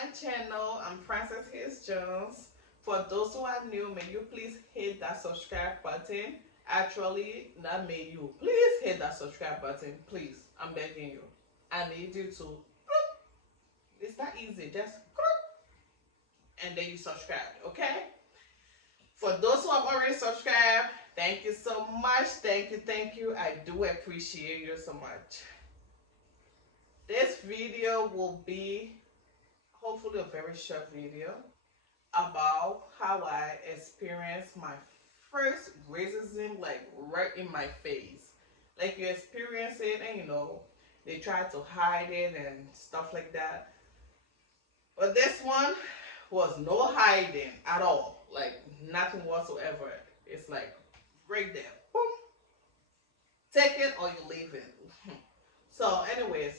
my channel. I'm Frances Hayes Jones. For those who are new, may you please hit that subscribe button. Actually, not may you. Please hit that subscribe button. Please. I'm begging you. I need you to. It's not easy. Just and then you subscribe. Okay? For those who have already subscribed, thank you so much. Thank you. Thank you. I do appreciate you so much. This video will be hopefully a very short video about how I experienced my first racism, like right in my face. Like you experience it and they try to hide it and stuff like that. But this one was no hiding at all. Like nothing whatsoever. It's like right there. Boom. Take it or you leave it. So anyways,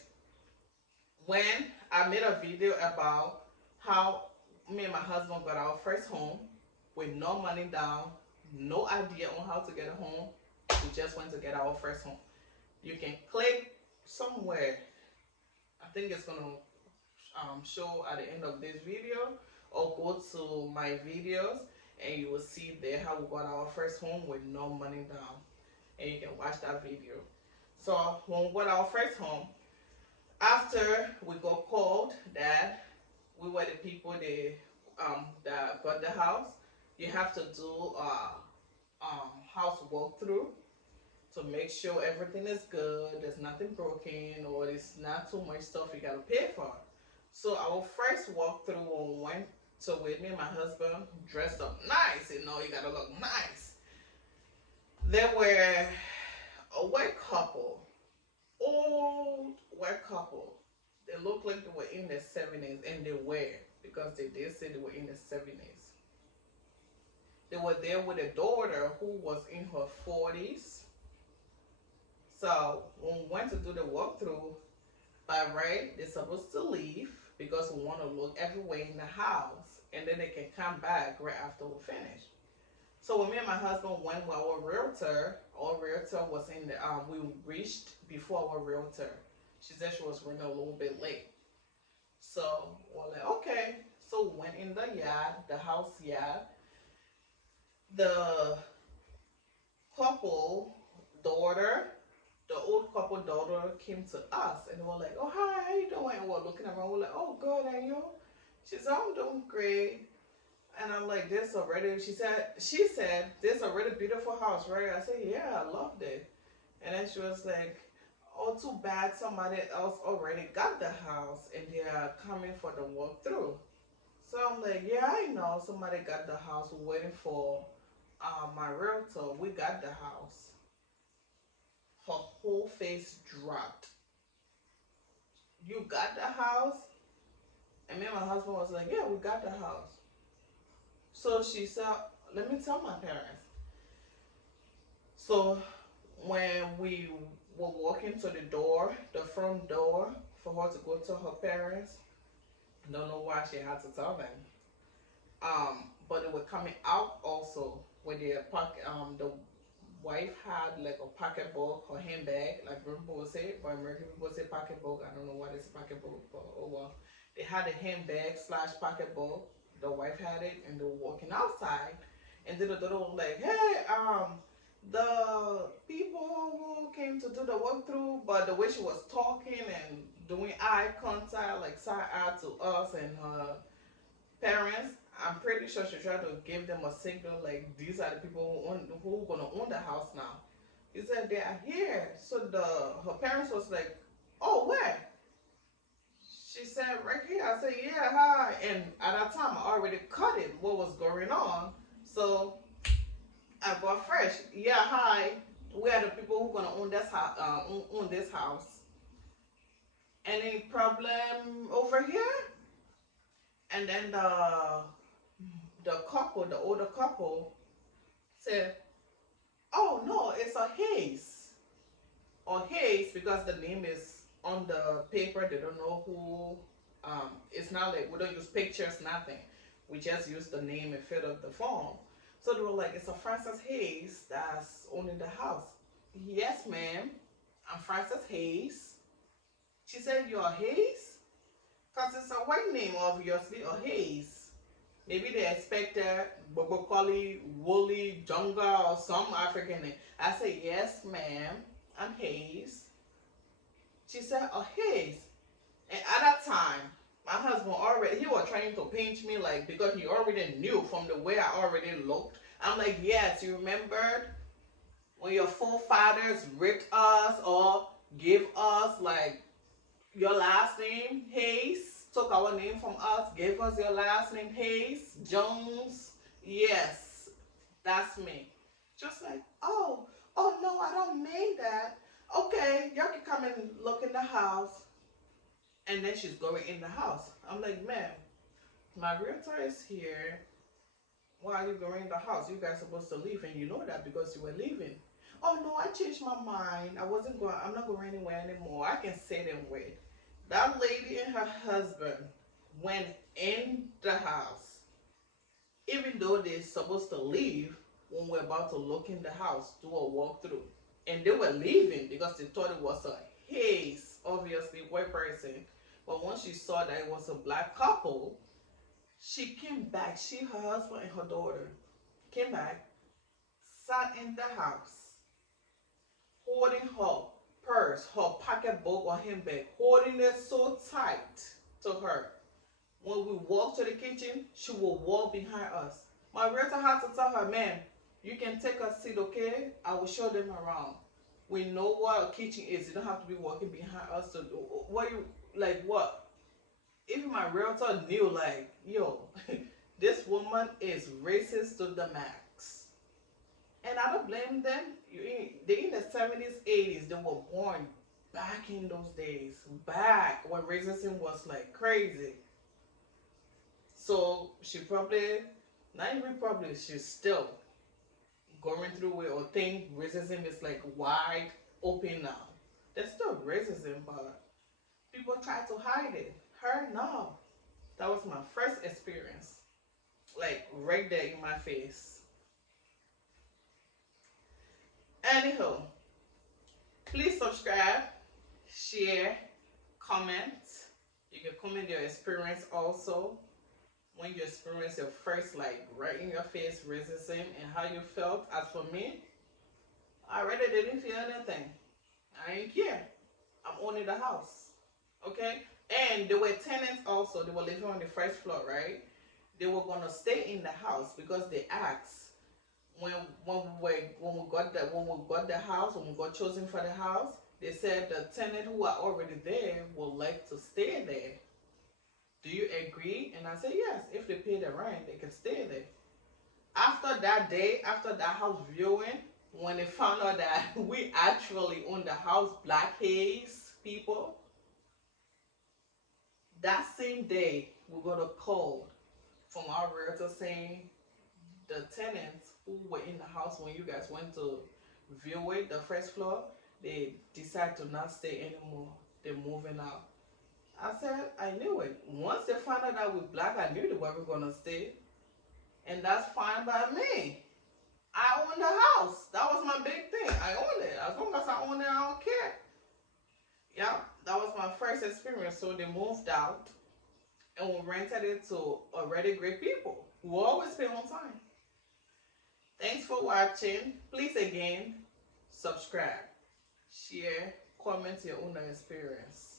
when I made a video about how me and my husband got our first home with no money down, no idea on how to get a home, we just went to get our first home. You can click somewhere. I think it's gonna show at the end of this video, or go to my videos and you will see there how we got our first home with no money down, and you can watch that video. So when we got our first home, after we got called that we were the people that got the house, you have to do house walkthrough to make sure everything is good, there's nothing broken, or there's not too much stuff you gotta pay for. So our first walkthrough, when we went to with me and my husband, dressed up nice, you gotta look nice. They were a white couple, old white couple. They looked like they were in their 70s, and they were, because they did say they were in their 70s. They were there with a daughter who was in her 40s. So when we went to do the walkthrough, by right, they're supposed to leave because we want to look everywhere in the house, and then they can come back right after we finish. So when me and my husband went with our realtor was in the, we reached before our realtor. She said she was running a little bit late. So we're like, okay. So we went in the yard, the house yard. The couple daughter, the old couple daughter came to us, and we're like, oh, hi, how you doing? And we're looking around, we're like, oh, good, and you? She said, I'm doing great. And I'm like, this already, she said, this already beautiful house, right? I said, yeah, I loved it. And then she was like, oh, too bad somebody else already got the house and they are coming for the walkthrough. So I'm like, yeah, I know somebody got the house. We're waiting for my realtor. We got the house. Her whole face dropped. You got the house? And me and my husband was like, yeah, we got the house. So she said, let me tell my parents. So when we were walking to the door, the front door, for her to go to her parents, I don't know why she had to tell them. But they were coming out also with their pocket. The wife had like a pocketbook, her handbag, like people would say, but American people say pocketbook. I don't know what is pocketbook, but oh well. They had a handbag / pocketbook. The wife had it, and they were walking outside, and then the daughter was like, hey, the people who came to do the walkthrough, but the way she was talking and doing eye contact, like side eye to us and her parents, I'm pretty sure she tried to give them a signal, like these are the people who gonna own the house now. He said they are here. So her parents was like, oh, where? She said right here. I said, yeah, hi. And at that time I already cut it what was going on. So I got fresh. Yeah, hi. We are the people who gonna own this house. Own this house. Any problem over here? And then the couple, the older couple, said, "Oh no, it's a Hayes, or Hayes, because the name is on the paper. They don't know who. It's not like we don't use pictures, nothing. We just use the name and fill up the form." So they were like, "It's a Frances Hayes that's owning the house." Yes, ma'am. I'm Frances Hayes. She said, "You're Hayes?" Because because it's a white name, obviously, or Hayes. Maybe they expected Bobokoli, Wooly, Junga, or some African name. I said, yes, ma'am, I'm Hayes. She said, oh, Hayes. And at that time, my husband already, he was trying to pinch me, like, because he already knew from the way I already looked. I'm like, yes, you remembered when your forefathers ripped us or gave us, like, your last name, Hayes, took our name from us, gave us your last name, Hayes, Jones. Yes, that's me. Just like, oh no, I don't mean that. Okay, y'all can come and look in the house. And then she's going in the house. I'm like, ma'am, my realtor is here. Why are you going in the house? You guys are supposed to leave, and you know that because you were leaving. Oh no, I changed my mind. I'm not going anywhere anymore. I can sit and wait. That lady and her husband went in the house, even though they're supposed to leave when we're about to look in the house, do a walkthrough. And they were leaving because they thought it was a Hayes, obviously white person. But once she saw that it was a black couple, she came back. She, her husband, and her daughter came back, sat in the house, holding her purse, her pocketbook or handbag, holding it so tight to her. When we walk to the kitchen, she will walk behind us. My realtor had to tell her, ma'am, you can take a seat, okay? I will show them around. We know what a kitchen is. You don't have to be walking behind us to do what you like. What? Even my realtor knew, like, yo, this woman is racist to the max. And I don't blame them. They in the 70s, 80s, they were born back in those days, back when racism was like crazy. So she probably, not even probably, she's still going through it or think racism is like wide open now. There's still racism, but people try to hide it. Her, no. That was my first experience. Like right there in my face. Anyhow, please subscribe, share, comment. You can comment your experience also. When you experience your first, like, right in your face racism and how you felt. As for me, I really didn't feel anything. I didn't care. I'm owning the house. Okay? And there were tenants also. They were living on the first floor, right? They were gonna stay in the house because they asked when we got the house, when we got chosen for the house, they said the tenant who are already there would like to stay there. Do you agree? And I said, yes, if they pay the rent, they can stay there. After that day, after that house viewing, when they found out that we actually own the house, Black Hayes people, that same day, we got a call from our realtor saying the tenants who were in the house when you guys went to view it, the first floor, they decided to not stay anymore. They're moving out. I said, I knew it. Once they found out that we're black, I knew they weren't going to stay. And that's fine by me. I own the house. That was my big thing. I own it. As long as I own it, I don't care. Yeah, that was my first experience. So they moved out and we rented it to already great people who always pay on time. Thanks for watching. Please again, subscribe, share, comment your own experience.